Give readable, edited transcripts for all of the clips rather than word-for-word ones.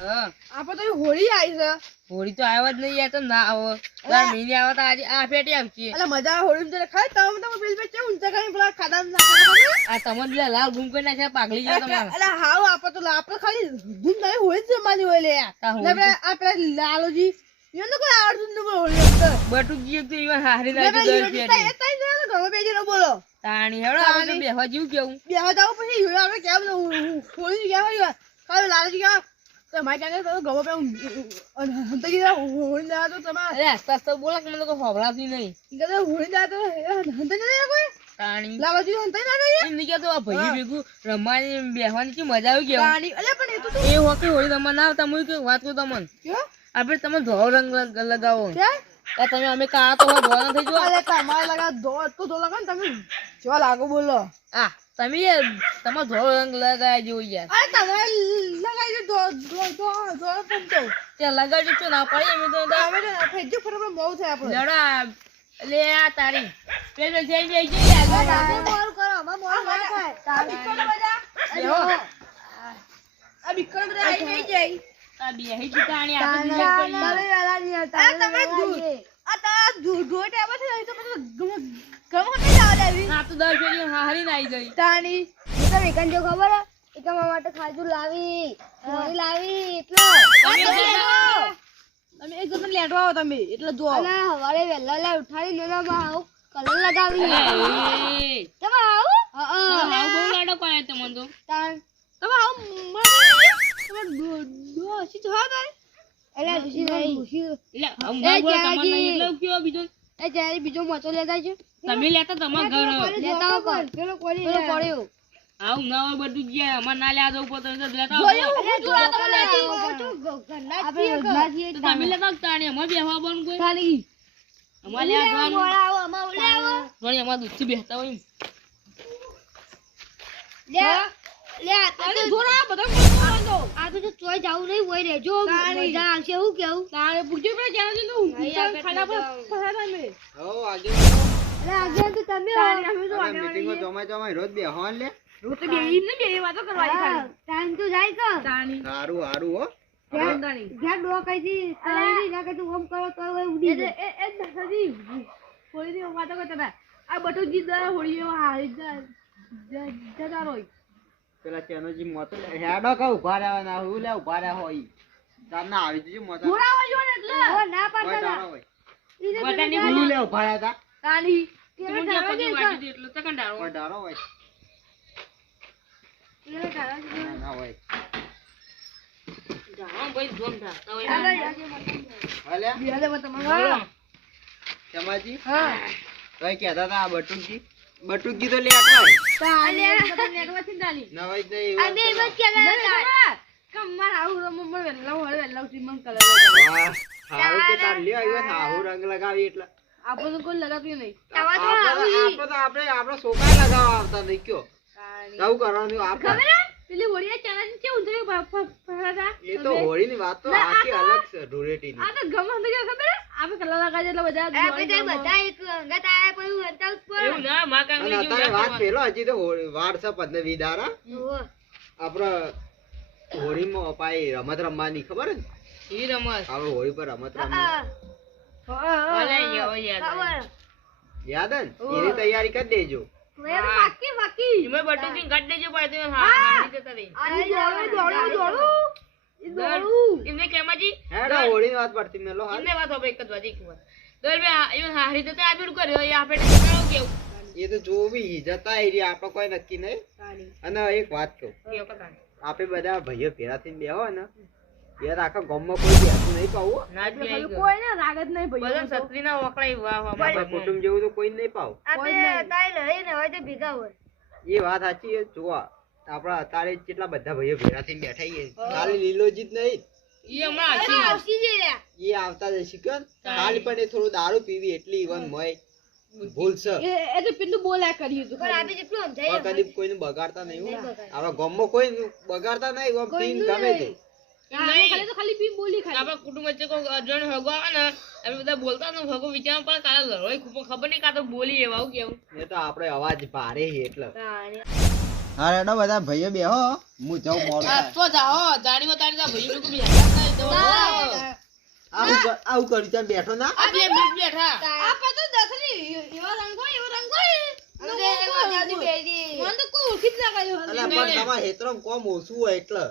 હા આપણે તો હોળી આવી છે. હોળી તો આવ્યા જ નહીં યાર તો ના આવો તાર મહિને આવો તો આજે આ પેટી આવશે એટલે મજા આવે હોળી જરા ખાય તમે પેલી બે કેવું ઊંચા કરીને પેલા ખાડા નાખે આ તમને પેલા લાલ ગુમ કરી નાખ્યા પાઘડી જાય તમારે એટલે હાવ આપણે ખાલી ધૂમ નહીં હોળી જ જમવાની હોય લે આ પેલા લાલોજી એને કોઈ આવડતું ન હોળી અંદર બટુજી તો ઈવન હારી નાખી દસ પેટી એ તઈ જો ઘરમાં બેસી રહો બોલો તાણી હેડો આપણે તો બેહવા જેવું કેવું બેહવા જાવ પછી આપણે કેમ હોળી ગયા હોય કાલે લાલોજી ગયા તો માઈ કાંગે તો ઘરમાં પેલા હંતકી હોળી ના તો તમારે અરે આસ્તા આસ્તા બોલા કે મને તો ખબરાતી નહીં કે હોળી ના તો હંતકી ના કોઈ તાણી લાલોજી હંતકી ના નહીં એમ નહીં કહેતો આ ભાઈ ભેગું રમવાની બેહવાની કે મજા આવી કેવું તાણી અલે પણ એ તો એ હોકે હોળી રમવા ના આવતા હું કે વાત કરું તમને ક્યો આપણે તમે ધોળો રંગ લગાવો ક્યાં તમે અમે કાળા તો ધોળા થઈ જો અરે તમારે લગા ધો લગા ને તમે જો લાગો બોલો આ તમે તમારો ધોળો રંગ લગાવી જેવો યાર અરે તમારે લગાઈ દો ધો પંતો તે લગાડી તો ના પડે એમ તો અમે તો ફેજો ફરવા બહુ થાય આપણે લડા લે આ તારી પેલ જઈ જઈ યાર મોર કરો અમાર મોર ના થાય તારી કોણ બધા આ બિકર બધા આવી જાય આ બેહી જીતાણી આપણે તમે આ તા ધોટ આવા છે તો ગમ હોતે જાવ લેવી આ તો 10 પેલી હારી ના આવી ગઈ તાણી તો વેકન જો ખબર હે કે મારા માટે ખાજુ લાવી મોરી લાવી એટલે તમે એક જણ લેટવા આવો તમે એટલે જો અને હવારે વેલા લે ઉઠાડી લેવામાં આવ કલર લગાવી એ તમે આવ આવ બહુ લાડો પાય તમને તો તાણ તમે આવો તમે દો સી તો હા એટલે ખુશી નહીં એટલે હમણાં બોલ તમને નહીં એટલે કયો બીજો એ જ્યારે બીજો મચો લેતા છે તમે લેતા તમાર ઘર લેતા પર પેલો પડ્યો આવ ના હોય બધું જે અમાર ના લે દઉં પર તો લેતા તો તમે લેતા તાણી અમાર બેહવા બન કોઈ ખાલી અમાર લે આવવાનું આવો અમા ઓલે આવો વળી અમાર દૂધ થી બેહતા હોય લે અરે જોરા બધા દો આ તો ચોય જાવું નહીં હોય રેજો મજા આવશે હું કેવું તારે પૂછ્યું પડે ક્યાં નું ખાડા પર ફસાતા મે હો આગે અરે આગળ તો તમે અમે તો મીટિંગમાં જમાય રોજ બેહવાન લે રોતે બે ને બે વાતો કરવાની ખાલી ટાઈમ તો જાય કે તાણી સારું સારું હો ઘેર ડો કઈથી તારી ના કે તું ઓમ કરો તો હોય ઉડી એ એ દસાજી હોળી ની વાતો કરતા આ બટુ જી દર હોળીઓ હારી જતા રોય પેલા ચેનોજી મોતો હેડો કા ઉભા રહેવાના હું લે ઉભા રહ્યા હોય તમને આવી જજો મોતો થોડા હોય ને એટલે ઓ ના હોય પાડતા ડાળો હોય બટાની હું લે ઉભા રહ્યા તા તાણી તમે જે પગે વાજી દે એટલે તકન ડાળો હોય ડાળો હોય ના હોય ડાળો ભાઈ જોમ થા હોય હાલે બિહાલે મત તમારા ચમાજી હા કઈ કહેતા તા આ બટુકી તો લે આટલા તાણી તમે નેટવા થી તાણી નવાઈ જ નહીં અમે બસ કે કમર આવું મમ્મા વેલ્લા ઉઠી મન કલર વાહ હારું કે તાર લે આવ્યો હાહુ રંગ લગાવી એટલે આપણે તો કોઈ લગાવ્યું નહીં આપણે છોકરા લગાવવા આવતા નહીં કયો આવું કરવાનું આપણે પેલી હોળીયા ચાના છે ઊંધે ફસાતા એ તો હોળીની વાત તો આખી અલગ છે ધૂળેટીની આ તો ગમ હંદે ખબર આપણે કલર લગાડે એટલે બધા આપણે બધા એક અંગત આયા પછી હંતા ઉપર એવું ના માં કાંગલી અને જેવું અત્યારે ના વાત પેલો હજી તો વાર છે 15-20 દાડા આપણે હોળીમાં અપાય રમત રમવાની ખબર ને ઈ રમત આપણે હોળી પર રમત રમવાની અલે યો યાર યાદ હે ને એની તૈયારી કરી દેજો બાકી ઈમે બટુકી ગાડ દેજો પડે હા હારી જતા રહી આની દોડું ઇમને કેમાજી હેડો હોળીની વાત પડતી મેલો હાલ ઇમને વાત હવે એક જ વાજી એકવાર દર બે ઈવન હારી જતા આબીડ કર્યો ઈ આપે કરો કેવું એ તો જોવી જતા એરિયા આપણે કોઈ નક્કી નહીં અને એક વાત કહું કેવું પતા આપણે બધા ભાઈઓ ભેરા થઈને બેહો ને યાર આખા ગામમાં કોઈ બેસતું નહીં પાવું ના જ આવી ગયો કોઈ ને રાગ જ નહીં ભાઈ બધા છત્રીના વકળાઈ વાહ વાહ આપણા કુટુંબ જેવું તો કોઈ નહીં પાવ આપણે તાઈ લઈને હોય તો ભેગા હોય એ વાત સાચી છે જોવા આપણા અત્યારે કેટલા બધા ભાઈઓ ભેરા થઈને બેઠા છીએ ખાલી લીલોજી જ નહીં ઈ હમણાં આછી આવસી જઈ રહ્યા એ આવતા જશે કે ખાલી પણ એ થોડું દારૂ પીવી એટલી ઈવન મોય ભૂલ છે એ તો પેલું બોલ્યા કર્યું હતું પણ આપણે જેટલું સમજાય પણ કદી કોઈને બગાડતા નહીં હો. આપણા ગામમાં કોઈ બગાડતા નહીં આમ પીને ગમે તે ખાલી તો ખાલી પી બોલી ખાલી આપણા કુટુંબ વચ્ચે કોઈ અજણ હગો આવે ને અમે બધા બોલતા ને હગો વિચાર પણ કાલે લડવાય ખૂબ ખબર નહીં કાં તો બોલી એવા આવું કેવું એ તો આપણે અવાજ ભારે છે એટલે હા રેડો બધા ભાઈઓ બેહો હું જાઉં મોડું આ થાય. તો જાઓ જાણીઓ તાણી તા ભાઈ લોકો બી હેરાન થાય તો આવું કર્યું તમે બેઠો ના આ 2 મિનિટ બેઠા આ પતો દસરી એવો રંગ હોય અરે ગોજાવતી પહેરી મને તો કોઈ ઓળખી જ ના કર્યો અલા પણ તમારા હેતરમ કોમ ઓછું હોય એટલે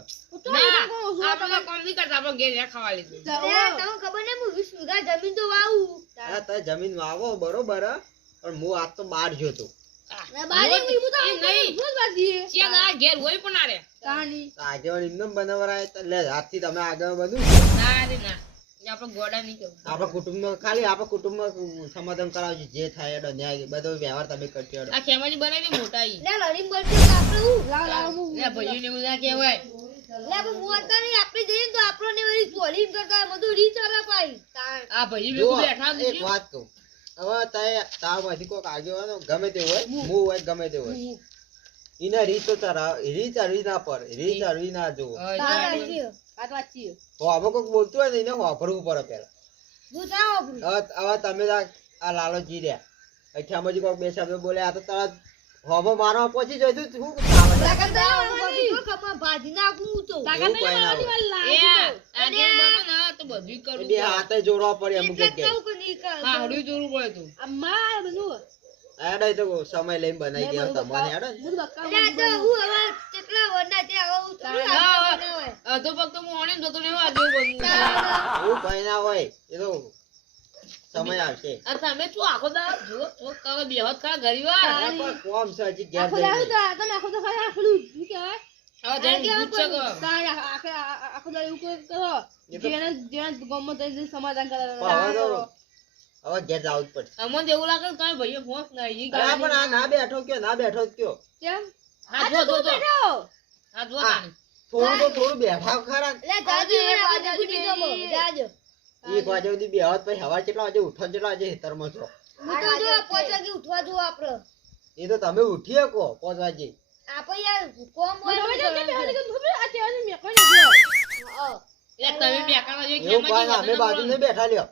ના આપણે કોમ નહીં કરતા આપણે ઘેર રહ્યા ખાવા લીધું અરે તમને ખબર ને હું 20 વીઘા જમીન તો વાવું હા તમે જમીન વાવો બરોબર હે. પણ હું આજ તો બહાર ગયો તો બારી હું તો એ નહીં ભૂલ બાજી ચેક આ ઘેર હોય પણ ના રે તાણી આગેવાન એમને બનાવરાય તો લે હાથથી તમે આગળ બધું ના રે ના એ આપણે ગોડા નહીં કરવું આપણા કુટુંબનો ખાલી આપણા કુટુંબમાં સમાધાન કરાવજો જે થાય એનો ન્યાય બધો વ્યવહાર તમે કરજો આ ખેમાજી બનાવી મોટા ઈ લે લડીને બોલતો આપણે હું લાવ લાવ હું લે ભાઈઓ ને એવું ના કહેવાય લે પણ મોરતા નહીં આપણે જઈએ ને તો આપણને વળી ચોરી કરતા બધું રીચારા પાઈ આ ભાઈઓ જો લોકો બેઠા એક વાત કહું હવે તારમાંથી કોઈક આગેવાનો ગમે તે હોય હું હોય ગમે તે હોય એને રીત અરવી ના પર રીત અરવી ના જોવો વાત વાત છીએ તો આમાં કોઈક બોલતું હોય ને એને વાપરવું પડે પેલા હું જાવ હવે તમે આ લાલોજી રહ્યા અઠ્યામાંથી કોઈક બે શબ્દ બોલે આ તો તરત હોબો મારવા પહોંચી જતું શું ભાજી નાખું હું તો એવું કઈ ના હોય. એ આગળ બનો ને તો બધું કરવું બે હાથે જોડવા પડે અમુક એટલે જ જગ્યાએ કહું કે નહીં કર હાડું જોરું પડે તું અમ્મા બધું હેડો તો સમય લઈને બનાવી દે તમારે હેડો ને. બધું બક્કા એટલે આ તો હું હવે કેટલા વરના ત્યાં હવે હું થોડું આગળ બનાવાય. અધો પગ તો હું ઓણે જતો રહ્યો આજે બનવું એવું કઈ ના હોય એ તો સમય આવશે આ તમે શું આખો દા જો તો કવે બેહત ખા ગરીવા આ પણ કોમ છે હજી ઘેર આખો દાડો જઈને. તમે આખો તો ખાલી આખલું શું કહેવાય હવે જઈને પૂછ શકો તાણે આખો દાડો એવું કરો એ તો- જેને ગમો તે સમાધાન કરે પણ હવે ઘેર જવું જ પડશે અમને એવું લાગે કે તમે ભાઈઓ ફોન ના ઈ અરે પણ આ ના બેઠો કયો ના બેઠો જ કયો કેમ હા જો જો જો હા જો તાણી થોડું બેઠા ખરા ને. એટલે જાજુ મને આપણે ગુડી ગમો જાજો 1 વાગ્યા સુધી બેહત પછી હવાર કેટલા વાગે ઉઠો કેટલા વાગે હેતરમાં છો હું તો જો 5 વાગે ઉઠવા જો આપણે એ તો તમે ઉઠી શકો 5 વાગે આપણે યાર કોમ હોય હવે તો તો કરવાનું. આ તેવાની મે કોઈ હા. એટલે તમે બેકામાં જો એવું કઈ ના અમે બાજુ નહીં બેઠા લ્યો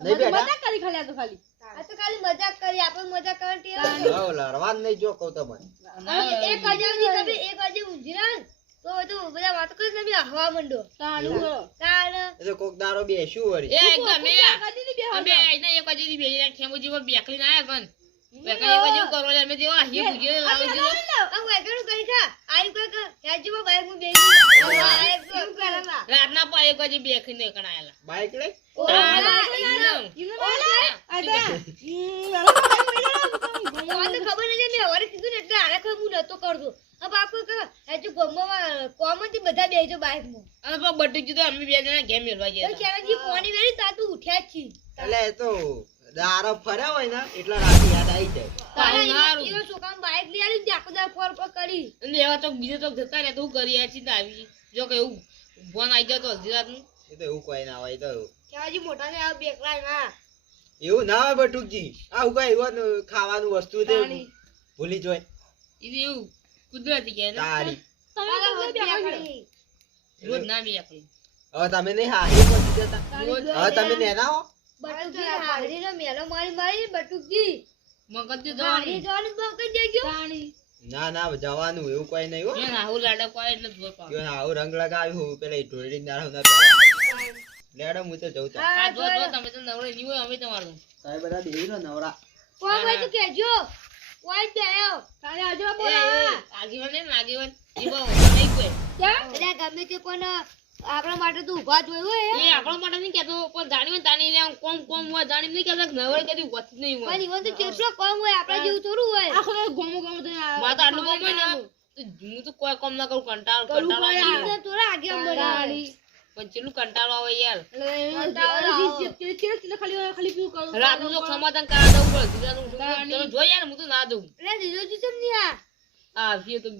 નહીં બેઠા મજાક કરી ખાલી આ તો ખાલી આ તો ખાલી મજાક કરી આપણે મજાક કરતી હોય હવે લડવા જ નહીં જો કહું તમને એક વાગે સુધી તમે 1 વાગે ઊંઘી રહ્યા ને તો તો બધા વાતો કરી તમે હવા મંડો તાણી કરો તાણ એ તો કોક દારો બેસ્યું વળી એ તમે કાઢીને બે અમે આઈને એક વાગે થી બેહી ખેમુજી પર બેકલી ના આયા કન બેકા એક વાગે કરો અમે જેવા હી બુજે લાવી દીધો આ વાગણું કરી ખા આઈ કોઈ કે યાજીમાં બાઈક માં બેસી રાતના પા એક વાગે બેખીને કણાયેલા બાઈક લઈ મને ખબર નથી મેં હવારે કીધું ને એટલે આને ખબર હું નતો કરતો હવે બાપુ કે યાજી ગમમાં કોમન થી બધા બેસજો બાઈક માં અને પા બટુક જીતો અમે બે જણા ગેમ મેળવા તો ગયા ક્યારેજી પાણી વેરી તા તું ઉઠ્યા જ છી એટલે એ તો દારો ફર્યા હોય ને એટલે રાતે યાદ આવી જાય તારું નારું એનો છોકરા બાઈક લઈ આવી ને આખો દા ફોર પર કરી અને એવા તો બીજો તો જતા રહે તો હું કરી આ ચિંતા આવી જો કે એવું ફોન આવી ગયો તો અડધી રાતનું એ તો એવું કઈ ના હોય એ તો ક્યારેજી મોટા ને આ બેકલા ના એવું ના હોય બટુકજી આવું કઈ એવું ખાવાનું વસ્તુ તે ભૂલી જોય એ એવું કુદરતી કે તારી રોજ ના બી આપણી હવે તમે નહીં હારી પહોંચી જતા હવે તમે નેના હો બટુકજી હારી નો મેલો મારી મારી બટુકજી મગજ તો હારી જવાની જવાનું બંધ કરી દેજો ના ના જવાનું એવું કઈ નહીં હો મેં આવું લાડા પાય એટલે જોર પાવ જો આવું રંગ લગાવ્યું પેલા ઢોળી ના લેડો હું તો જઉં તા આ જો જો તમે તો નવરે નહીં હોય અમે તમારું તમે બધા બેહી રહો નવરા કોણ હોય તો કેજો કોઈ દેયો તાણે આજો એ બોલા આગેવાન ને આગેવાન એ બહુ નહીં કોઈ એટલે ગમે તે પણ આપણા માટે તો ઊભા જોયું હોય એ આપણા માટે નહીં કહેતો પણ જાણી તાણી ને કોમ કોમ હોય જાણી નહીં કહેતા નવરે કદી વચ નહીં હોય પણ ઈવન તો કેટલો કમ હોય આપણા જેવું થોડું હોય આખો ગોમો ગોમો તો માતા આટલું કોમ હોય ને તો હું તો કોઈ કોમ ના કરું કંટાળ કંટાળો આવે. ઈવન તો થોડા આગે મળે પણ ચેટલું કંટાળો આવે યાર ખાલી પીવું કરું રાતનું તો સમાધાન કરા દઉં પડે દીદાનું તમે જો યાર હું તો ના દઉં એટલે દીધો જી સમજી આ આ ફીએ તો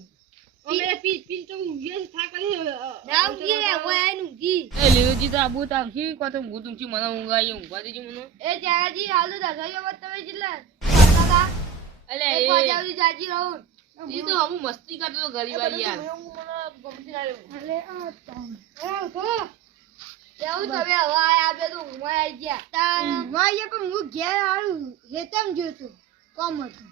અમે પી તો ઊંઘીએ થાક કરી ના ઊંઘી રે હોય આઈને ઊંઘી એ લીલોજી તો આબુ તાવશી કો તો હું તુમથી મને ઊંઘાઈ ઊંઘવા દેજો મને એ જાજી હાલ તો દસાયો મત તમે જિલ્લા દાદા એટલે એક વાગે આવી જાજી રહું એ તો હું મસ્તી કરતો તો ગરીબ યાર કેવું તમે હવે આયા બે તો ઊંઘવા આવી ગયા વાય પણ હું ઘેર આવું હેતમ જોતું કોમ હતું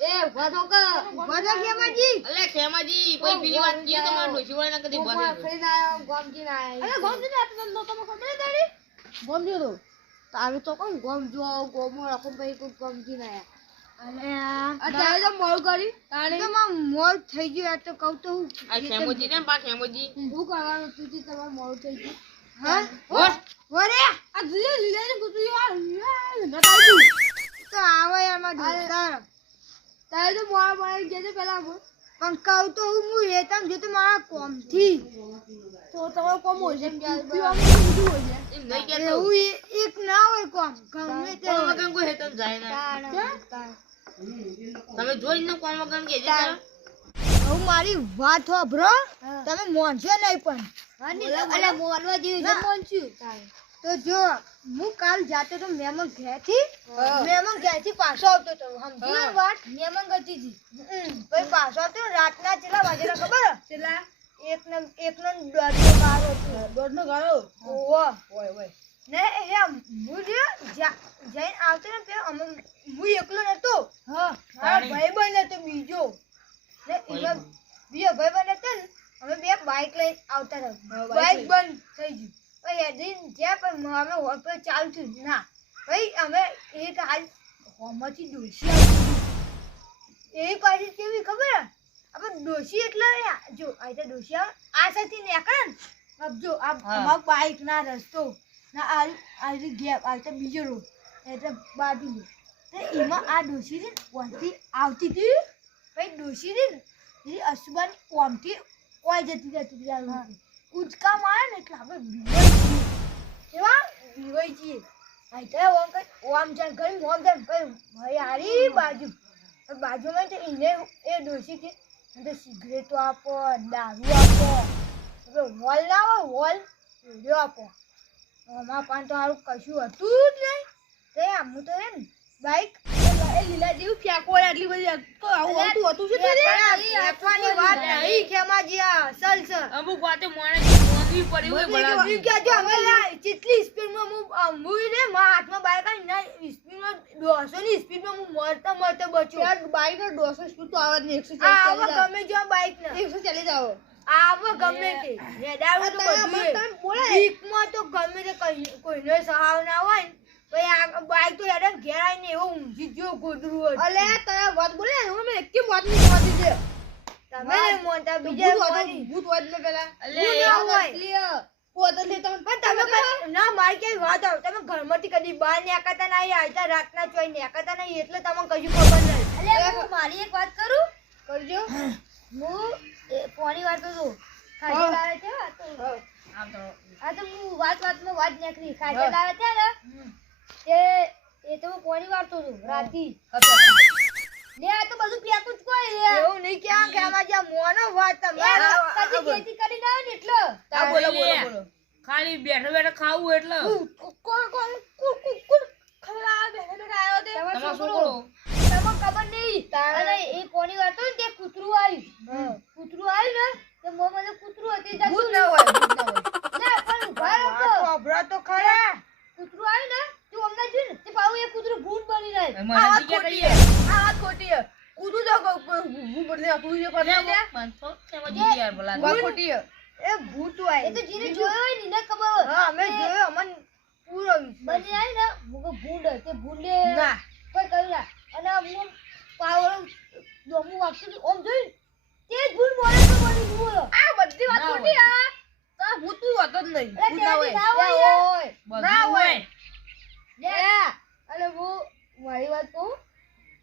એ ઉભા થો કે ઉભા થો ખેમાજી અલે ખેમાજી કોઈ બીજી વાત કીએ તો માર ડોશી વાળા કદી ગોમમાં ભરે ખરીને આયો ગોમજી ના આયો અરે ગોમ જઈને આ તો તમે ખબર તારી ગોમ જો તો તારે તો કોણ ગોમ જો ગોમો રાખો ભાઈ કોઈ ગોમજી ના આયા અત્યારે તો મોડ કરી તાણે તો માં મોર થઈ ગયું આ તો કહું તો હું આ ખેમોજી ને પા ખેમોજી શું કરવાનું તું થી તમાર મોર થઈ ગયું હા ઓર વરે આ જીલે લીલે ને કુતું યાર નટાઈ તો આવે આમાં દોસ્તાર તારે તો મોડ બનાવી ગયા પેલા પણ કહું તો હું એ તમ જો તો મારા કોમ થી તો તમારો કોમ હોય છે બીજું હોય છે એમ નહીં કેતો એવું એક ના હોય કોમ ગમે તે કોમ વગર કોઈ હેતમ જાય ના તમે જોઈ ન કોમ વગર કે જે હું મારી વાત હોભરો તમે મોનશો નહીં પણ અલે મોનવા જેવી છે મોનશું તો જો હું કાલ જાતો તો મહેમાન ઘેરથી પાછો આવતો તો સમજી ને વાત મહેમાન ગતી હતી પછી પાછો આવતો ને રાતના કેટલા વાગેલા ખબર છેલ્લા એકનો દોઢનો ગાળો હતો દોઢનો ગાળો ઓહો હોય હોય ને એ હું જે જઈને આવતો ને પેલો હું એકલો નતો હા મારા ભાઈબંધ હતો બીજો ને એમાં બીજો ભાઈબંધ હતો ને અમે બે બાઈક લઈને આવતા હતા બાઈક બંધ થઈ ગયું પછી એদিন જ્યાં પણ અમે હોલ પર ચાલુ થયું ના ભાઈ અમે એક હાલ હોમાંથી ડોસી આવતી એ પાછી કેવી ખબર આપણે ડોસી એટલે જો આ તો ડોસી આવે આ સાથી નીકળે ને આપ જો આ અમાર બાઈક ના રસ્તો ના આ ગેપ આ તો બીજો રોડ એટલે બાજુ તો એમાં આ ડોસી ને ઓમથી આવતી હતી પછી ડોસી ને એ અસુબાની ઓમથી ઓય જતી હતી ઉચકા મારે ને એટલે આપણે બીવાઈ છીએ ઓમ જાન કરી મોમ જાન કરી ભાઈ હારી બાજુમાં તો એને એ ડોસી કે તો સિગરેટો આપો દારૂ આપો વોલ ના હોય વોલ વિડીયો આપો અમારા પાન તો સારું કશું હતું જ નહીં તે હું તો ને બાઈક એ લીલા જેવું ફેંકો આટલી બધી તો આવું હતું છે ફેંકવાની વાત નહીં ખેમાજી આ અસલ છે અમુક વાતે મોણે મોંઘી પડી હોય બરાબર જો અમે કેટલી સ્પીડમાં હું ને મારા હાથમાં બાઈક આવી ના સ્પીડમાં 200 ની સ્પીડમાં હું મરતા બચ્યો યાર બાઈક નો 200 સ્પીડ તો આવે ને 140 આવો ચાલી ગમે જો બાઈક ને 100 ચાલી જાવ આવો ગમે તે રેડાવું તો બધું બોલે બીકમાં તો ગમે તે કોઈનો સહાવ ના હોય ને પછી આ બાઈક તો યાર ઘેર આવીને એવો ઊંઘી ગયો ગોદરું હતું. અલે તારા વાત બોલે હું મે એકી વાત નહીં મારી દે તમે નહીં મોનતા બીજા મોની. ભૂત વાત ને પેલા અલે ના હોય. પોતે લે તમે પણ તમે ના મારી ક્યાંય વાત આવે તમે ઘરમાંથી કદી બહાર નીકળતા નહીં આવતા રાતના ચોઈ નીકળતા નહીં એટલે તમને કશું ખબર નહીં. અલે હું મારી એક વાત કરું કરજો હું કોની વાત કરું ખાજે લાવે છે આ તો હું વાતમાં વાત નીકળી ખાજે લાવે છે ને એ તો હું કોની વાર્તો છું રાતી લે આ તો બધું પેકું જ કોઈ લે એવું નહીં ક્યાં કે આમાં જ્યાં મોનો વાત તમે કદી ખેતી કરી ના ને એટલે તા બોલો બોલો ખાલી બેઠા બેઠા ખાવું એટલે કોણ ખરા બેઠા આવ્યો તે તમારો છોકરો તમને ખબર નહીં અને એ કોની વાત હોય ને તે કૂતરું આવ્યું ને તે મને કૂતરું હતી ભૂત ના હોય ના પણ ઉભા રહો અભરા તો ખરા કૂતરું આવ્યું ને તું અમને જોઈ ને તે પાછું એ કૂતરું ભૂત બની જાય મને દી કે કહીએ આ વાત ખોટી છે કૂદું તો હું પડ દે તું જે પર દે બંધો ખેમોજી યાર બોલા વાત ખોટી છે એ ભૂત હોય એ તો જેને જોયો હોય ને એને ખબર હોય હા અમે જોયો અમને પૂરો બની જાય ને મુકો ભૂંડ તે ભૂંડે ના કોઈ કર્યું ના અને હું પાવર દોમું વાગતું ઓમ જોઈ તે જ ભૂંડ મોરે તો બની બોલો આ બધી વાત ખોટી આ તા ભૂત તું હોતો જ નહીં ભૂત ના હોય હોય ના હોય લે અને હું મારી વાત કહું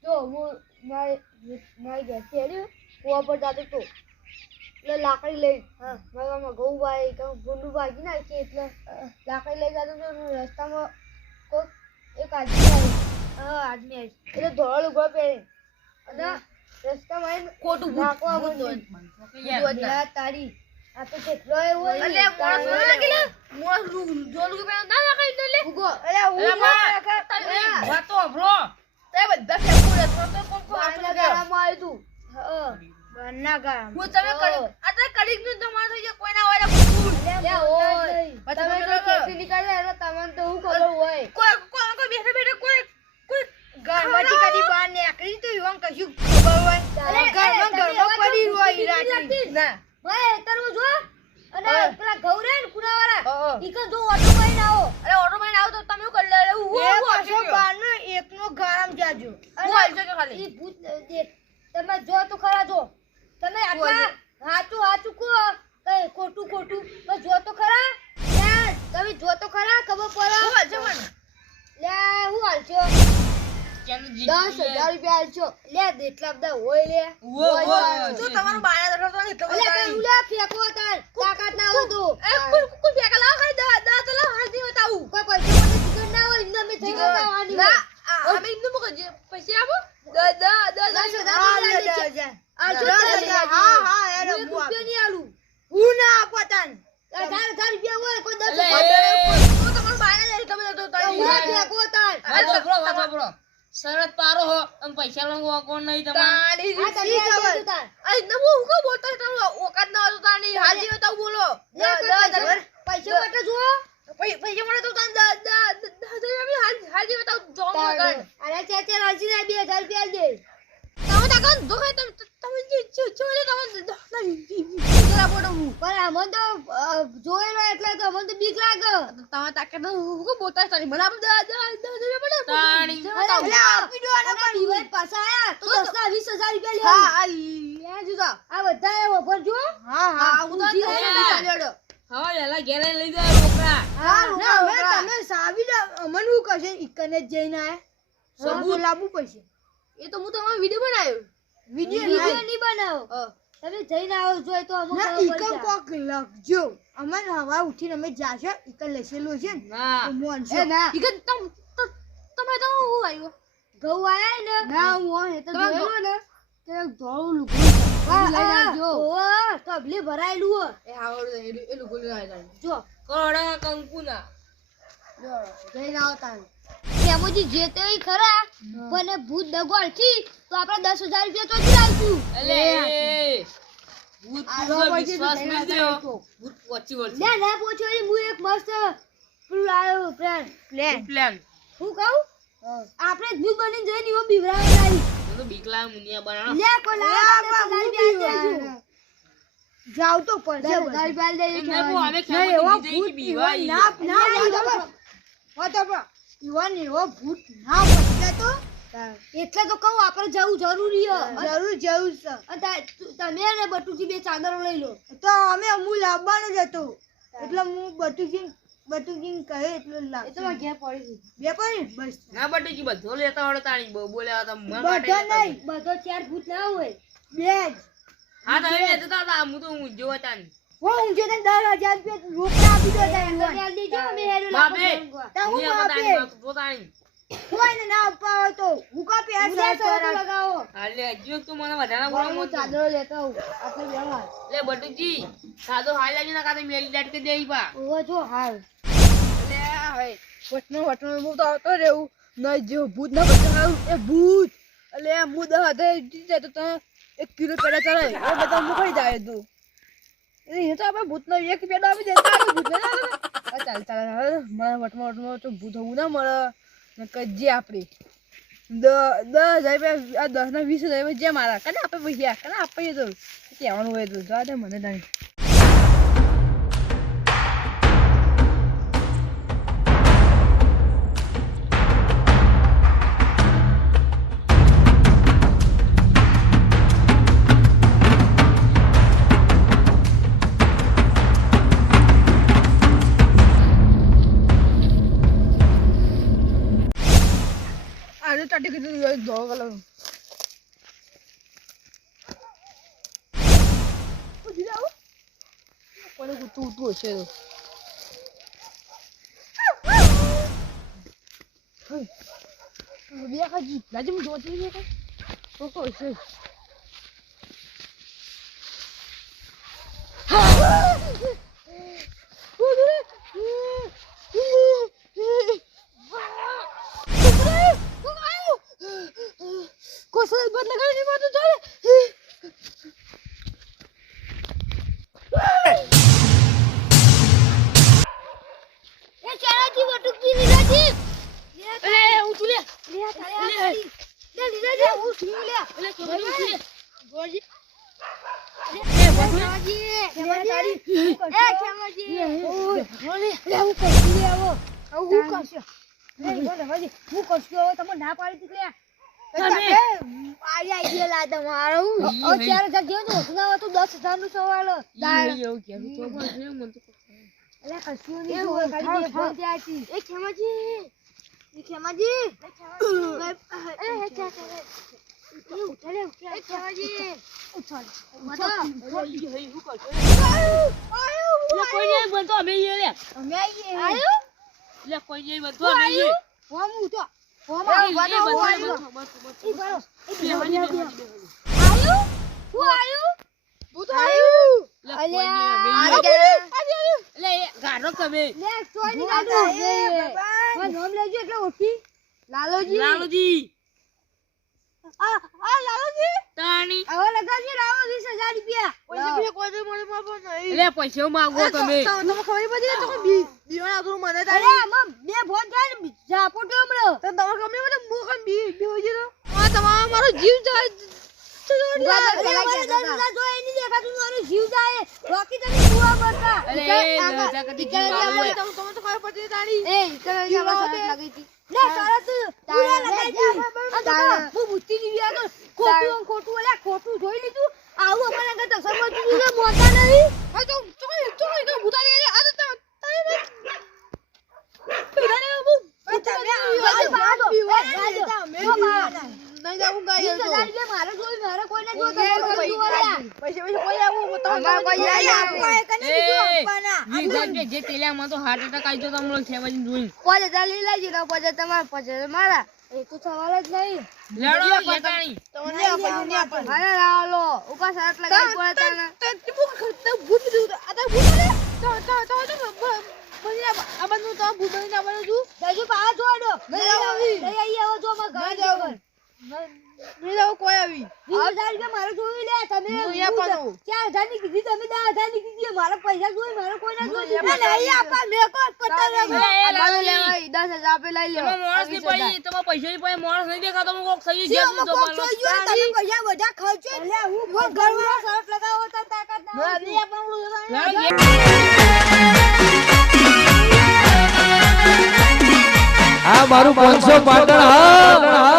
જો હું મારી ઘેર ચડ્યું કુવા પર જતો તો એટલે લાકડી લઈ મારા ઘઉં ભાઈ ભૂંડું ભાગી નાખી એટલે લાકડી લઈ જતો તો રસ્તામાં કોઈક એક આદમી આવી એટલે ધોળ ઉભો પહેરે અને રસ્તામાં ખોટું નાખવા ભૂત બંધ તારી આ તો કેટલો એવો અલે મોણસ ન લાગેલા મોણસ જોલું કે ના લાગે એટલે લે ઉગો અલે હું ના વાતો અભરો તે બધા ફેંકું રે તો કોણ કોણ બારના ગાળામાં આવ્યું તું બારના ગાળામાં હું તમે કરી આ તો કરી જ તમારે થઈ જાય કોઈ ના હોય ભૂત લે ઓય તમે તમે તો ખેતી નીકળે એટલે તમને તો હું ખબર હોય કોઈ બેઠા બેઠા કોઈ ઘરમાંથી કદી બહાર નીકળી તો ઈવન કશું ખબર હોય ઘરમાં પડી હોય રાતી ના ભાઈ હેતરમાં જો અને પેલા ગૌરે ને કુનાવાળા ઈકો જો ઓટો લઈને આવો અરે ઓટો માં આવો તો તમે શું કરી લે એ પાછો બારનો એકનો ગારામ જાજો હું હાલજો કે ખાલી ઈ ભૂત દેખ તમે જો તો ખરા જો તમે આટલા હાચું કો કઈ ખોટું તો જો તો ખરા યાર તમે જો તો ખરા ખબર પડે હું હાલજો મને લે હું હાલજો ચાલો જી 10,000 રૂપિયા હાલજો લે એટલા બધા હોય લે શું તમારું બાયા દરતો ને એટલો અલે કઈ ઉલા ફેંકો તાર તાકાત ના હોય તો કુલ ફેંકા લાવ ખાલી દા તો લાવ હાલ દી બતાવું કોઈ પૈસા માટે જીગર ના હોય ઇન્દમે જઈ આવવાની ના અમે ઇન્દુ મુકો પૈસા આપો હા એનો રૂપિયા નહીં આલું હું ના આપો તાન 1000 રૂપિયા હોય કોઈ 10 તો તમારું બાયા દે તમે તો ઉલા ફેંકો તાર વાતો શરત પારો હો અને પૈસા લો કોણ નહીં તમારે તાણી આ તમે સી ખબર આલજો તાર અરે ન હું કો બોલતો તમે ઓકાત ના હતો તાણી હાજી બતાવ બોલો પૈસા માટે જો પૈસા મળે તો તાન હાજી બતાવ જો મગન અરે ચાચા રાજી ના 2000 રૂપિયા દે તમે તાકન દોખે તમે જે તમે જરા બોડો હું પણ અમન તો જોયેલો એટલે તો અમન તો બીક લાગે તમે તાકે તો હું કો બોલતા તાણી મને આપ પડે તાણી આપી દો અને દીવાઈ પાછા આયા તો 10 ના 20000 રૂપિયા લે હા લે જુદા આ બધા એ વફર જો હા હું તો ચાલ્યો હવે વેલા ઘેરે લઈ જાય છોકરા હા તમે સાવી અમન હું કશે ઇકને જઈને આયા સબૂત લાવવું પડશે એ તો હું તમારો વિડિયો બનાવ્યો વિડિયો નહીં બનાવો તમે જઈને આવો જોઈ તો અમુક ઈકન કોક લખજો અમન હવા ઉઠીને અમે જાશે ઈકન લેસેલું છે ને ના તો મોનસો એ ના. ઈકન તમે તો હું આવ્યો ઘઉં આયા ને ના હું હે તો તમે જોયેલો ને તે ધોળું લુગડું લઈ હા. આવજો ઓ તબલી ભરાયેલું હો એ આવડે એ લોકો લઈ આવ્યા જો કરોડા કંકુના જઈને આવતા કેમોજી જે તે ખરા પણ ભૂત દગોળ થી તો આપણે 10000 રૂપિયા ચોથી લાવશું અલે ભૂત આ પર રોબોટ વિશ્વાસ છે, નહીં જઈને દેવો ભૂત પહોંચી વળશે ના ના પૂછ્યો હું એક મસ્ત પેલું આવ્યો પ્લાન પ્લાન હું કહું આપણે જ ભૂત બનીને જઈને એવો બીવરાવા લાવી તો બીકલા મુનિયા બનાવો લે કોઈ લાવ જાવ તો પડશે 10000 રૂપિયા દે એને બહુ અમે ખેમો દીધી કે બીવાઈ ઈવન એવો ભૂત ના પડશે તો એટલે તો કહું આપણે જવું જરૂરી છે જરૂર છે અને તમે ને બટુજી બે ચાદરો લઈ લો તો અમે હું લાવવાનો જ હતો એટલે હું બટુજી કહે એટલે લાવ એ તો ઘેર પડી બે પડી બસ ના બટુજી બધો લેતા વળે તાણી બોલ્યા હતા મન બધો નહીં બધો ચાર ભૂત ના હોય બે જ હા તમે લેતા હતા હું તો હું જોવા તાણી હું જે તને 10000 રૂપિયા રોકડા આપી દો તમે દેજો અમે હેરો બાપે તા હું મુનિયા આપે બતાણી તો તાણી કોઈને ના અપાવો તો હું કાપી આ સાઈડ લગાવો હાલે હજુ તો મને વધારે બોલો હું ચાદરો લેતો હું આપણે વ્યવહાર લે બટુજી સાદો હાલ લાગી ના કાતે મેલી દાટ કે દેઈ બા ઓવો જો હાલ લે હવે વટનો હું તો આવતો રહેવું ન જો ભૂત ના બચાવ એ ભૂત એટલે હું 10000 તો તને 1 કિલો પેડા ચડાય એ બધા મુખડી જાય તું એ તો આપણે ભૂત નો 1 પેડો આપી દેતા આપણે ભૂત ના ચાલ મારા વટમાં તો ભૂત હોવું ના મળે ને કજે આપણે 10000 રૂપિયા આ 10 ના 20000 રૂપિયા જે મારા કને આપે પૈસા કને આપે તો કહેવાનું હોય તો જા દે મને તાણી આજે ચાટી કીધું ધો કલર કોને કૂતું ઉતું હશે તો બે ખાજી લાજી હું જોતી બે ખાઈ તો હશે કોસા બદલા કરી ની માતો ચાલે એ ચારાજી વટુકી નીલાજી એ ઉઠ લે લે ઉઠી લે એટલે ખેમજી ઉઠી લે. ગોજી એ ભગવાન. ખેમાજી ઓય લે હું કરશું લે આવો હું કરશું હું કરશું હવે તમે ના પાડી દીધી તમે. આઈડિયા લા તમારો અત્યારે જગ્યા તો હોતું ના હતું 10,000 નું સવાલ એવું કહેવું તો પણ છે, મને તો અલે કશું નહીં જોવે ખાલી બે ફોન ત્યાં હતી એ ખેમાજી એ ખેમાજી એ ખેમાજી ઉઠાડ એટલે કોઈ નહીં બનતો અમે ઈએ લે. અમે આવીએ એટલે કોઈ નહીં બનતો અમે ઈએ. ફોન ઉઠો ફોન એ આયો બનતો, બનતો, ઈ બારો બેહવાની, બેહવાની, બેહવાની. હું આયો હું તો આવ્યું એટલે કોઈ નહીં અમે ઈએ. એટલે એ ગાઢો તમે. લે સોની ગાડો મારું નામ લેજો એટલે ઓઠી લાલોજી લાલુજી. આ લાલોજી તાણી. હવે લગાવજો લાવો 20,000 રૂપિયા એટલે પૈસા માંગો તમે. તમને ખબર પડી તો કોઈ બીવાના આવતું મને તારે અરે આમાં બે ફોન થાય ને જાપોટો હમણો તો તમે ગમે મને મુ કમ બી હોય છે આ તમારો મારો જીવ જાય જીવ જાય બાકી તમે સુવા મરતા અરે એ નજા કદી જીવ આવે. તમે તો ખબર પડી તારી એ કરે લાગી હતી લે તારા તું પૂરા લગાઈ દી હું બુદ્ધિ ની વ્યા તો ખોટું અલ્યા ખોટું જોઈ લીધું આવું અમારા આગળ તો સમજતું ને મોટા નહીં આ તો તો ભૂતા લે આ તો તમે પીરાને બુ મારે જોઈ મારે કોઈને જો જે તેલામાં તો હાર્ટ એટેક આવી ગયો તમને ખેમજી જોઈને. મારા એ તો સવાલ જ નહીં લડો યતાણી. અરે લાલો ઉકા શરત લગાઈ પડે મારે જોઈ લે તમે 4,000 ની કીધી તમે 10,000 ની કીધી મારા પૈસા જોઈ મારે કોઈ ના જોઈ તમે માણસ ની પડી, તમે પૈસા ની પડી માણસ નહીં દેખાતો. હું કોક સહી ગયા તું તમારો. આ મારું 500 પાટણ હા